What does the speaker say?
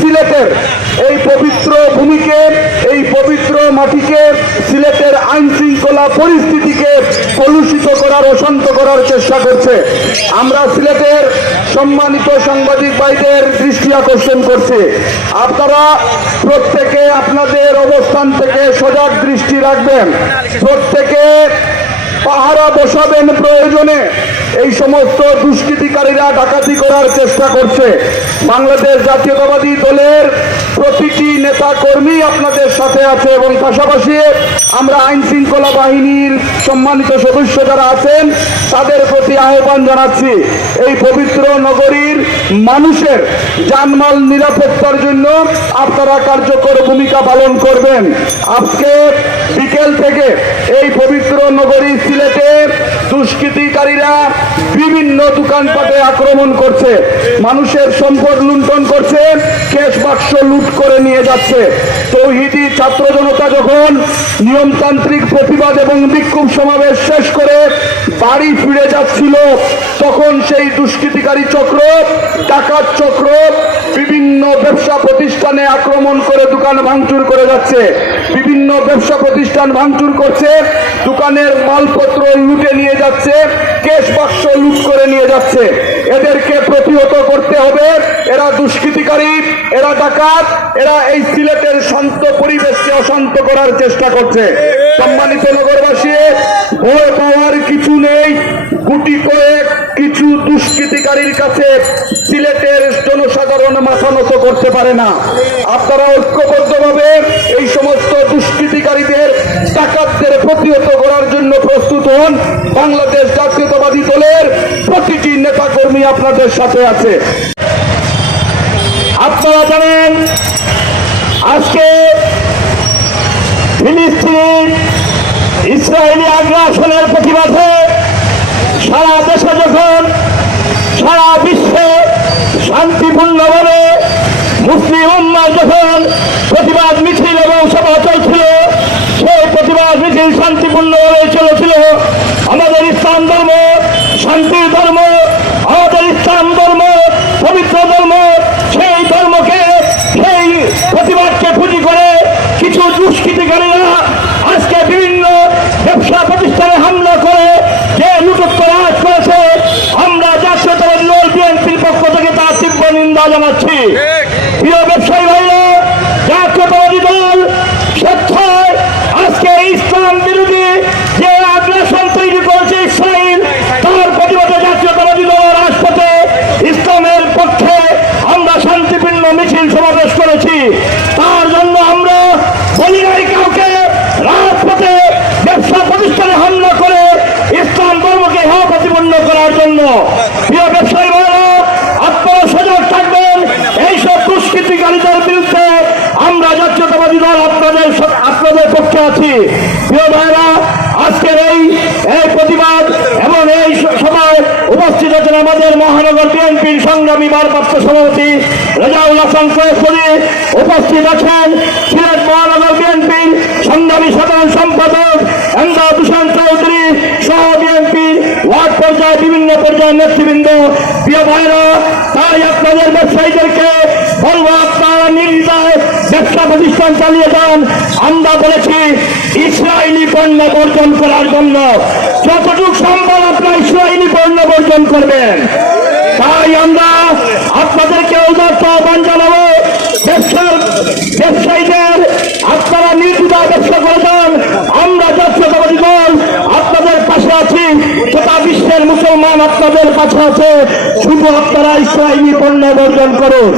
সিলেটের এই পবিত্র ভূমিকে, এই পবিত্র মাটিকে, সিলেটের আইন শৃঙ্খলা পরিস্থিতিকে কলুষিত করার, অশান্ত করার চেষ্টা করছে। আমরা সিলেটের সম্মানিত সাংবাদিক ভাইদের দৃষ্টি আকর্ষণ করছি। আপনারা প্রত্যেকে আপনাদের অবস্থান থেকে সজাগ দৃষ্টি রাখবেন। প্রত্যেকে পাহারা বসাবেন প্রয়োজনে। এই সমস্ত দুষ্কৃতিকারীরা ডাকাতি করার চেষ্টা করছে। বাংলাদেশ জাতীয়তাবাদী দলের প্রতিটি নেতা কর্মী আপনাদের সাথে আছে এবং পাশাপাশি আমরা আইন শৃঙ্খলা বাহিনীর সম্মানিত সদস্য যারা আছেন, তাদের প্রতি আহ্বান জানাচ্ছি, এই পবিত্র নগরীর মানুষের জানমাল নিরাপত্তার জন্য আপনারা কার্যকর ভূমিকা পালন করবেন। আজকে বিকেল থেকে এই পবিত্র নগরী সিলেটে দুষ্কৃতিকারীরা বিভিন্ন দোকানপাটে আক্রমণ করছে। মানুষের সম্পদ লুণ্ঠন করছে ক্যাশ বাক্স লুট করে নিয়ে যাচ্ছে। তৌহিদি ছাত্র জনতা যখন নিয়মতান্ত্রিক প্রতিবাদ এবং বিক্ষোভ সমাবেশ শেষ করে বাড়ি ফিরে যাচ্ছিল। তখন সেই দুষ্কৃতিকারী চক্র, ডাকাত চক্র বিভিন্ন ব্যবসা প্রতিষ্ঠানে আক্রমণ করে দোকান ভাঙচুর করে যাচ্ছে। বিভিন্ন ব্যবসা প্রতিষ্ঠান ভাঙচুর করছে, দোকানের মালপত্র লুটে নিয়ে যাচ্ছে কেশ বাক্স লুট করে নিয়ে যাচ্ছে। এদেরকে প্রতিহত করতে হবে। এরা দুষ্কৃতিকারী, এরা ডাকাত, এরা এই সিলেটের শান্ত পরিবেশকে অশান্ত করার চেষ্টা করছে। সম্মানিত নগরবাসী, ভয় পাওয়ার কিছু নেই। গুটি কয়েক কিছু দুষ্কৃতিকারীর কাছে সিলেটের জনসাধারণ মাথা নত করতে পারে না। আপনারা ঐক্যবদ্ধভাবে এই সমস্ত দুষ্কৃতিকারীদের, ডাকাতদের প্রতিহত করার জন্য প্রস্তুত হন। বাংলাদেশ জাতীয়তাবাদী দলের প্রতিটি নেতাকর্মী আপনাদের সাথে আছে। আপনারা জানেন, আজকে ফিলিস্তিন ইসরায়েলি আগ্রাসনের প্রতিবাদে সারা দেশে যখন, সারা বিশ্বে শান্তিপূর্ণভাবে মুসলিম উম্মার যখন প্রতিবাদ মিছিল এবং সভা চলছিল, সেই প্রতিবাদ মিছিল শান্তিপূর্ণভাবে চলেছিল। আমাদের ইসলাম ধর্ম, শান্তির ধর্ম, আমাদের ইসলাম ধর্ম পবিত্র ধর্ম দুষ্কৃতিকারীরা আজকে বিভিন্ন ব্যবসা প্রতিষ্ঠানে হামলা করে যে লুটোত্তরাজ করেছে আমরা জাতীয় দল বিএনপির পক্ষ থেকে তার তীব্র নিন্দা জানাচ্ছি। প্রিয় ব্যবসায়ী ভাইরা জাতীয়তাবাদী দল স্বেচ্ছায় আজকে ইসলাম বিরোধী যে আগ্রাসন তৈরি করেছে ইসরায়েল তার প্রতিবাদে জাতীয়তাবাদী দল রাজপথে ইসলামের পক্ষে আমরা শান্তিপূর্ণ মিছিল সমাবেশ করেছি তার জন্য আমরা বলি নাই কাউকে রাজপথে ব্যবসা প্রতিষ্ঠানে হামলা করে ইসলাম ধর্মকে হওয়া প্রতিপন্ন করার জন্য প্রিয় ব্যবসায়ী ভাইরা আপনারা সজাগ থাকবেন এইসব দুষ্কৃতিকারীদের বিরুদ্ধে আমরা জাতীয়তাবাদী দল আপনাদের স- আপনাদের পক্ষে আছি। প্রিয় ভাইরা আজকের এই প্রতিবাদ এবং এই স- সভায় উপস্থিত আছেন আমাদের মহানগর বিএনপির সংগ্রামী ভারপ্রাপ্ত সভাপতি রেজাউল হাসান কয়েকরি উপস্থিত আছেন সিলেট মহানগর বিএনপির সংগ্রামী সাধারণ সম্পাদক এমদাদ হোসেন চৌধুরী সহ বিএনপির ওয়ার্ড পর্যায়ে বিভিন্ন পর্যায়ের নেতৃবৃন্দ। প্রিয় ভাইরা তাই আপনাদের ব্যবসায়ীদেরকে বলব ব্যবসা প্রতিষ্ঠান চালিয়ে যান। আমরা বলেছি ইসরায়েলি পণ্য বর্জন করার জন্য যতটুকু সম্ভব আপনারা ইসরায়েলি পণ্য বর্জন করবেন। তাই আমরা আপনাদেরকে উদার্ত আহ্বান জানাব, ব্যবসার ব্যবসায়ীদের আপনারা নির্দিদায় ব্যবসা করে যান। আমরা জাতীয়তাবাদী দল, আপনাদের পাশে আছি, গোটা বিশ্বের মুসলমান আপনাদের পাশে আছে। শুধু আপনারা ইসরায়েলি পণ্য বর্জন করুন।